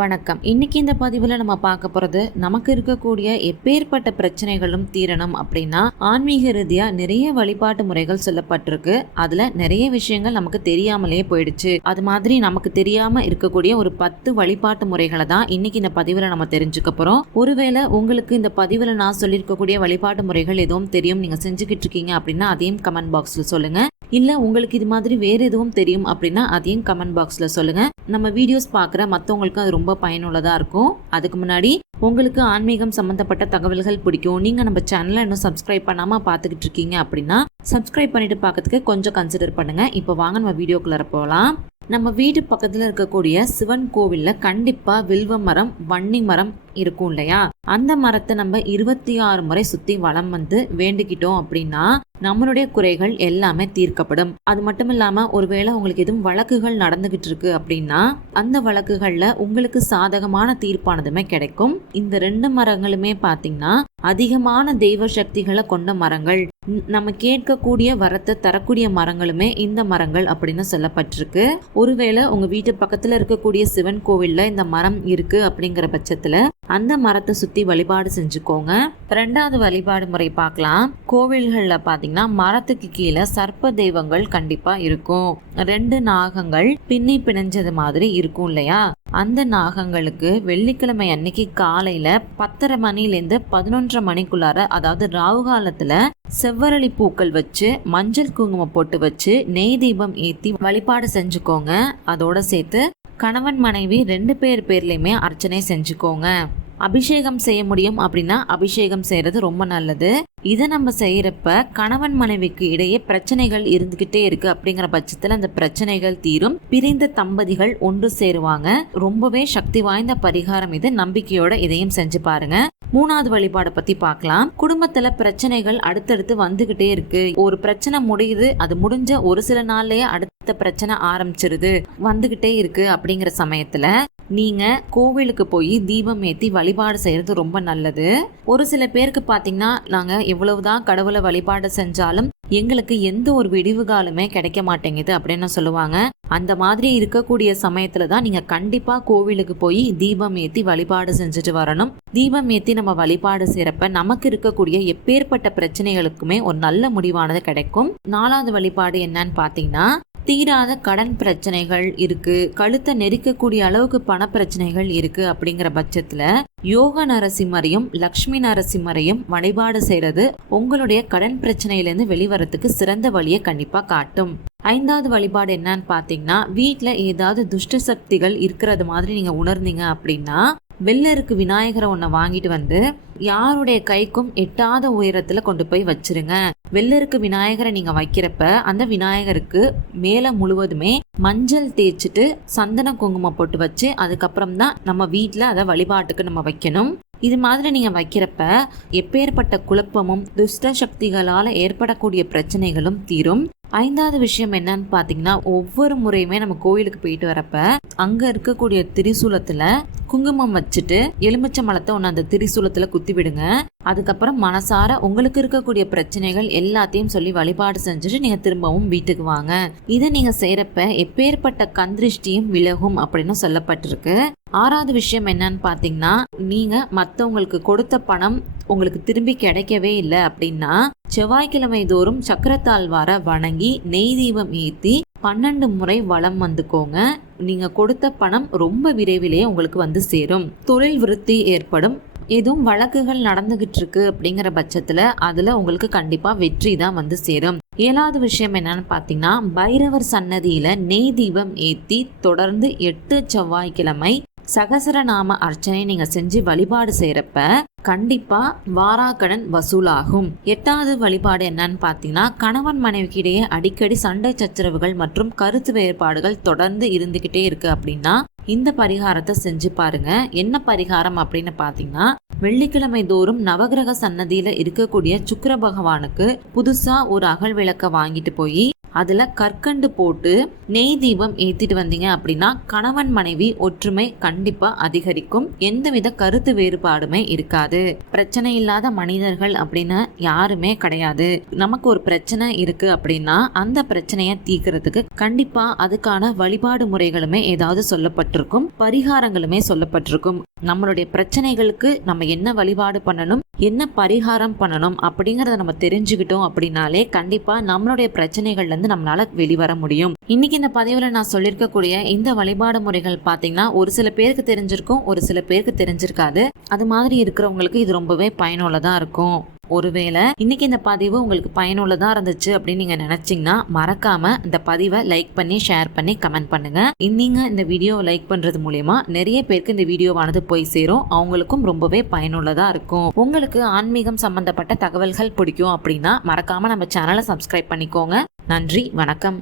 வணக்கம். இன்னைக்கு இந்த பதிவுல நம்ம பார்க்க போறது, நமக்கு இருக்கக்கூடிய எப்பேற்பட்ட பிரச்சனைகளும் தீரணும் அப்படின்னா ஆன்மீக ரீதியா நிறைய வழிபாட்டு முறைகள் சொல்லப்பட்டிருக்கு. அதுல நிறைய விஷயங்கள் நமக்கு தெரியாமலேயே போயிடுச்சு. அது மாதிரி நமக்கு தெரியாம இருக்கக்கூடிய ஒரு 10 வழிபாட்டு முறைகளை தான் இன்னைக்கு இந்த பதிவுல நம்ம தெரிஞ்சுக்க போறோம். ஒருவேளை உங்களுக்கு இந்த பதிவுல நான் சொல்லியிருக்கக்கூடிய வழிபாட்டு முறைகள் எதுவும் தெரியும், நீங்க செஞ்சுக்கிட்டு இருக்கீங்க அப்படின்னா அதையும் கமெண்ட் பாக்ஸ்ல சொல்லுங்க. இல்ல உங்களுக்கு இது மாதிரி வேற எதுவும் தெரியும் அப்படின்னா அதையும் கமெண்ட் பாக்ஸ்ல சொல்லுங்க. நம்ம வீடியோஸ் பார்க்குற மற்றவங்களுக்கு அது ரொம்ப பயனுள்ளதா இருக்கும். அதுக்கு முன்னாடி உங்களுக்கு ஆன்மீகம் சம்பந்தப்பட்ட தகவல்கள் பிடிக்கும், நீங்க நம்ம சேனலை இன்னும் சப்ஸ்கிரைப் பண்ணாம பார்த்துக்கிட்டு இருக்கீங்க அப்படின்னா சப்ஸ்கிரைப் பண்ணிட்டு பார்க்கறதுக்கு கொஞ்சம் கன்சிடர் பண்ணுங்க. இப்போ வாங்க நம்ம வீடியோக்குள்ள போகலாம். நம்ம வீட்டு பக்கத்துல இருக்கக்கூடிய சிவன் கோவில்ல கண்டிப்பா வில்வ மரம், வன்னி மரம் இருக்கும் இல்லையா? அந்த மரத்தை நம்ம 26 முறை சுத்தி வலம் வந்து வேண்டிக்கிட்டோம் அப்படின்னா நம்மளுடைய குறைகள் எல்லாமே தீர்க்கப்படும். அது மட்டும் இல்லாம ஒருவேளை உங்களுக்கு எதுவும் வழக்குகள் நடந்துகிட்டு இருக்கு அப்படின்னா அந்த வழக்குகள்ல உங்களுக்கு சாதகமான தீர்ப்பானதுமே கிடைக்கும். இந்த 2 மரங்களுமே பாத்தீங்கன்னா அதிகமான தெய்வ சக்திகளை கொண்ட மரங்கள். நம்ம கேட்கக்கூடிய வரத்தை தரக்கூடிய மரங்களுமே இந்த மரங்கள் அப்படின்னு சொல்லப்பட்டிருக்கு. ஒருவேளை உங்க வீட்டு பக்கத்துல இருக்கக்கூடிய சிவன் கோவில்ல இந்த மரம் இருக்கு அப்படிங்கிற பட்சத்துல அந்த மரத்தை சுத்தி வழிபாடு செஞ்சுக்கோங்க. 2வது வழிபாடு முறை பார்க்கலாம். கோவில்கள்ல பாத்தீங்கன்னா மரத்துக்கு கீழே சர்ப்ப தெய்வங்கள் கண்டிப்பா இருக்கும். 2 நாகங்கள் பின்னி பிணைஞ்சது மாதிரி இருக்கும் இல்லையா? அந்த நாகங்களுக்கு வெள்ளிக்கிழமை அன்னைக்கு காலையில 10:30 மணிலேருந்து 11:30 மணிக்குள்ளார, அதாவது ராகு காலத்துல செவ்வரளி பூக்கள் வச்சு மஞ்சள் குங்குமம் போட்டு வச்சு நெய் தீபம் ஏத்தி வழிபாடு செஞ்சுக்கோங்க. அதோட சேர்த்து கணவன் மனைவி 2 பேர்லயுமே அர்ச்சனை செஞ்சுக்கோங்க. அபிஷேகம் செய்ய முடியும் அப்படின்னா அபிஷேகம் செய்யறது ரொம்ப நல்லது. இதை நம்ம செய்யறப்ப கணவன் மனைவிக்கு இடையே பிரச்சனைகள் இருந்துகிட்டே இருக்கு அப்படிங்கிற பட்சத்துல அந்த பிரச்சனைகள் தீரும். பிரிந்த தம்பதிகள் ஒன்று சேருவாங்க. ரொம்பவே சக்தி வாய்ந்த பரிகாரம் இது. நம்பிக்கையோட இதையும் செஞ்சு பாருங்க. 3வது வழிபாடு பத்தி பார்க்கலாம். குடும்பத்துல பிரச்சனைகள் அடுத்தடுத்து வந்துகிட்டே இருக்கு. ஒரு பிரச்சனை முடியுது, அது முடிஞ்ச ஒரு சில நாள்லயே அடுத்த பிரச்சனை ஆரம்பிச்சிருது, வந்துகிட்டே இருக்கு. அப்படிங்கிற சமயத்துல நீங்க கோவிலுக்கு போய் தீபம் ஏத்தி வழிபாடு செய்யறது ரொம்ப நல்லது. ஒரு சில பேருக்கு பாத்தீங்கன்னா நாங்க எவ்வளவுதான் கடவுளை வழிபாடு செஞ்சாலும் எங்களுக்கு எந்த ஒரு விடிவு காலமே கிடைக்க மாட்டேங்குது அப்படின்னு சொல்லுவாங்க. அந்த மாதிரி இருக்கக்கூடிய சமயத்துல தான் நீங்க கண்டிப்பா கோவிலுக்கு போய் தீபம் ஏத்தி வழிபாடு செஞ்சுட்டு வரணும். தீபம் ஏத்தி நம்ம வழிபாடு செய்யறப்ப நமக்கு இருக்கக்கூடிய எப்பேற்பட்ட பிரச்சனைகளுக்குமே ஒரு நல்ல முடிவானது கிடைக்கும். 4வது வழிபாடு என்னன்னு பாத்தீங்கன்னா, தீராத கடன் பிரச்சனைகள் இருக்கு, கழுத்தை நெரிக்கக்கூடிய அளவுக்கு பண பிரச்சனைகள் இருக்கு அப்படிங்கிற பட்சத்துல யோக நரசிம்மரையும் லக்ஷ்மி நரசிம்மரையும் வழிபாடு செய்யறது உங்களுடைய கடன் பிரச்சனையிலிருந்து வெளிவரத்துக்கு சிறந்த வழியை கண்டிப்பா காட்டும். 5வது வழிபாடு என்னன்னு பாத்தீங்கன்னா, வீட்டுல ஏதாவது துஷ்ட சக்திகள் இருக்கிறது மாதிரி நீங்க உணர்ந்தீங்க அப்படின்னா வெள்ளருக்கு விநாயகரை ஒன்ன வாங்கிட்டு வந்து யாருடைய கைக்கும் எட்டாத உயரத்துல கொண்டு போய் வச்சிருங்க. வெள்ளருக்கு விநாயகரை நீங்க வைக்கிறப்ப அந்த விநாயகருக்கு மேல முழுவதுமே மஞ்சள் தேய்ச்சிட்டு சந்தன குங்குமம் போட்டு வச்சு அதுக்கப்புறம் தான் நம்ம வீட்டுல அதை வழிபாட்டுக்கு நம்ம வைக்கணும். இது மாதிரி நீங்க வைக்கிறப்ப எப்பேற்பட்ட குழப்பமும் துஷ்ட சக்திகளால ஏற்படக்கூடிய பிரச்சனைகளும் தீரும். 5வது விஷயம் என்னன்னு பாத்தீங்கன்னா, ஒவ்வொரு முறையுமே நம்ம கோயிலுக்கு போயிட்டு வரப்ப அங்க இருக்கக்கூடிய திரிசூலத்துல குங்குமம் வச்சுட்டு எலுமிச்சை மலத்தை ஒன்று அந்த திரிசூலத்துல குத்தி விடுங்க. அதுக்கப்புறம் மனசார உங்களுக்கு இருக்கக்கூடிய பிரச்சனைகள் எல்லாத்தையும் சொல்லி வழிபாடு செஞ்சுட்டு நீங்க திரும்பவும் வீட்டுக்கு வாங்க. இதை நீங்க செய்யறப்ப எப்பேற்பட்ட கந்திருஷ்டியும் விலகும் அப்படின்னு சொல்லப்பட்டிருக்கு. 6வது விஷயம் என்னன்னு பாத்தீங்கன்னா, நீங்க மத்தவங்களுக்கு கொடுத்த பணம் உங்களுக்கு திரும்பி கிடைக்கவே இல்லை அப்படின்னா செவ்வாய்க்கிழமை தோறும் சக்கரத்தாழ்வார வணங்கி நெய் தீபம் ஏத்தி 12 முறை வலம் வந்துக்கோங்க. நீங்க கொடுத்த பணம் ரொம்ப விரைவிலேயே உங்களுக்கு வந்து சேரும். தொழில் விருத்தி ஏற்படும். எதுவும் வழக்குகள் நடந்துகிட்டு இருக்கு அப்படிங்கிற பட்சத்துல அதுல உங்களுக்கு கண்டிப்பா வெற்றி தான் வந்து சேரும். 7வது விஷயம் என்னன்னு பாத்தீங்கன்னா, பைரவர் சன்னதியில நெய் தீபம் ஏத்தி தொடர்ந்து 8 செவ்வாய்க்கிழமை சகசரநாம அர்ச்சனை நீங்க செஞ்சு வழிபாடு செய்யறப்ப கண்டிப்பா வாராக்கடன் வசூலாகும். 8வது வழிபாடு என்னன்னு பாத்தீங்கன்னா, கணவன் மனைவிக்கு இடையே அடிக்கடி சண்டை சச்சரவுகள் மற்றும் கருத்து வேறுபாடுகள் தொடர்ந்து இருந்துகிட்டே இருக்கு அப்படின்னா இந்த பரிகாரத்தை செஞ்சு பாருங்க. என்ன பரிகாரம் அப்படின்னு பாத்தீங்கன்னா, வெள்ளிக்கிழமை தோறும் நவகிரக சன்னதியில இருக்கக்கூடிய சுக்கிர பகவானுக்கு புதுசா ஒரு அகல் விளக்க வாங்கிட்டு போய் அதுல கற்கண்டு போட்டு நெய் தீபம் ஏத்திட்டு வந்தீங்க அப்படின்னா கணவன் மனைவி ஒற்றுமை கண்டிப்பா அதிகரிக்கும். எந்தவித கருத்து வேறுபாடுமே இருக்காது. பிரச்சனை இல்லாத மனிதர்கள் அப்படின்னு யாருமே கிடையாது. நமக்கு ஒரு பிரச்சனை இருக்கு அப்படின்னா அந்த பிரச்சனையை தீர்க்கிறதுக்கு கண்டிப்பா அதுக்கான வழிபாடு முறைகளுமே ஏதாவது சொல்லப்பட்டிருக்கும், பரிகாரங்களுமே சொல்லப்பட்டிருக்கும். நம்மளுடைய பிரச்சனைகளுக்கு நம்ம என்ன வழிபாடு பண்ணணும், என்ன பரிகாரம் பண்ணணும் அப்படிங்கறத நம்ம தெரிஞ்சுக்கிட்டோம் அப்படின்னாலே கண்டிப்பா நம்மளுடைய பிரச்சனைகள்ல இருந்து நம்மளால வெளிவர முடியும். இன்னைக்கு இந்த பதிவுல நான் சொல்லியிருக்கக்கூடிய இந்த வழிபாடு முறைகள் பாத்தீங்கன்னா ஒரு சில பேருக்கு தெரிஞ்சிருக்கும், ஒரு சில பேருக்கு தெரிஞ்சிருக்காது. அது மாதிரி இருக்கிறவங்களுக்கு இது ரொம்பவே பயனுள்ளதா இருக்கும். ஒருவேளை இன்னைக்கு இந்த பதிவு உங்களுக்கு பயனுள்ளதா இருந்துச்சு அப்படின்னு நீங்க நினைச்சீங்கன்னா மறக்காம இந்த பதிவை லைக் பண்ணி ஷேர் பண்ணி கமெண்ட் பண்ணுங்க. நீங்க இந்த வீடியோ லைக் பண்றது மூலமா நிறைய பேருக்கு இந்த வீடியோவானது போய் சேரும், அவங்களுக்கும் ரொம்பவே பயனுள்ளதா இருக்கும். உங்களுக்கு ஆன்மீகம் சம்பந்தப்பட்ட தகவல்கள் பிடிக்கும் அப்படின்னா மறக்காம நம்ம சேனலை சப்ஸ்கிரைப் பண்ணிக்கோங்க. நன்றி, வணக்கம்.